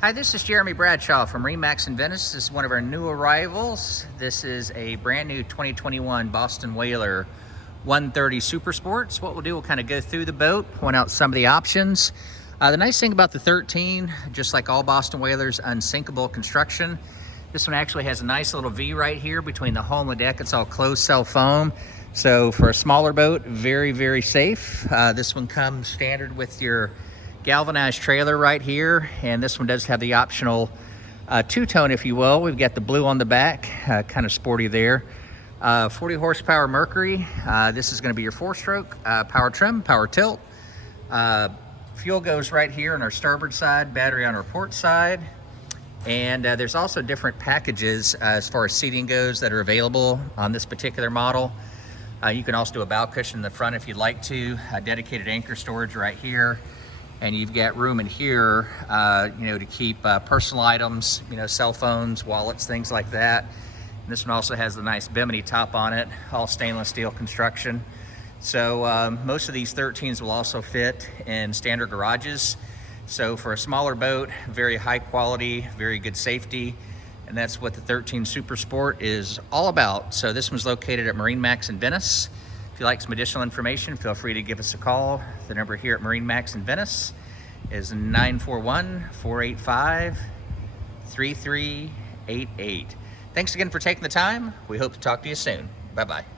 Hi, this is Jeremy Bradshaw from MarineMax Venice. This is one of our new arrivals. This is a brand new 2021 Boston Whaler 130 Super Sports. What we'll do, we'll kind of go through the boat, point out some of the options. The nice thing about the 13, just like all Boston Whalers, unsinkable construction. This one actually has a nice little V right here between the hull and the deck. It's all closed cell foam. So for a smaller boat, very, very safe. This one comes standard with your galvanized trailer right here, and this one does have the optional two-tone, if you will. We've got the blue on the back, kind of sporty there. 40 horsepower Mercury. This is going to be your 4-stroke, power trim, power tilt. Fuel goes right here on our starboard side, battery on our port side. And there's also different packages as far as seating goes that are available on this particular model. You can also do a bow cushion in the front if you'd like to, dedicated anchor storage right here. And you've got room in here, to keep personal items, cell phones, wallets, things like that. And this one also has the nice bimini top on it, all stainless steel construction. So most of these 13s will also fit in standard garages. So for a smaller boat, very high quality, very good safety. And that's what the 13 Super Sport is all about. So this one's located at MarineMax in Venice. If you'd like some additional information, feel free to give us a call. The number here at MarineMax in Venice is 941-485-3388. Thanks again for taking the time. We hope to talk to you soon. Bye-bye.